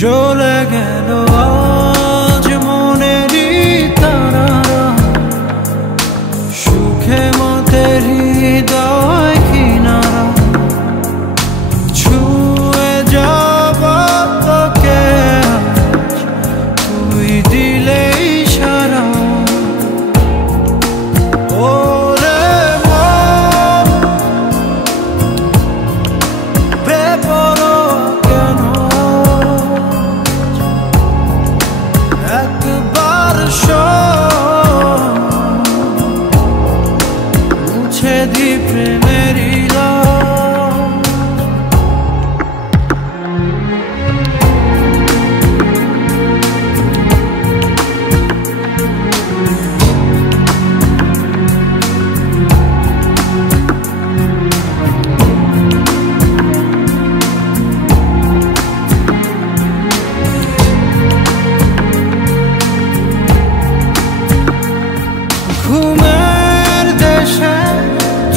জ্বলে গেল আজ মনেরই তারারা, সুখে মতের হৃদয় কিনারা, ছুঁয়ে যাব তোকে তুই দিলে ইশারা। ওরে মন বেপরোয়া কেন, একবার শোন মুছে দি প্রেমেরই ঘুমের দেশে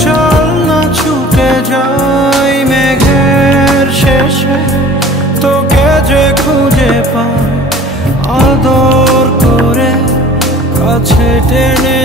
চল না ছুটে যাই মেঘের শেষে, তোকে যে খুঁজে পাই আদর করে কাছে টেনে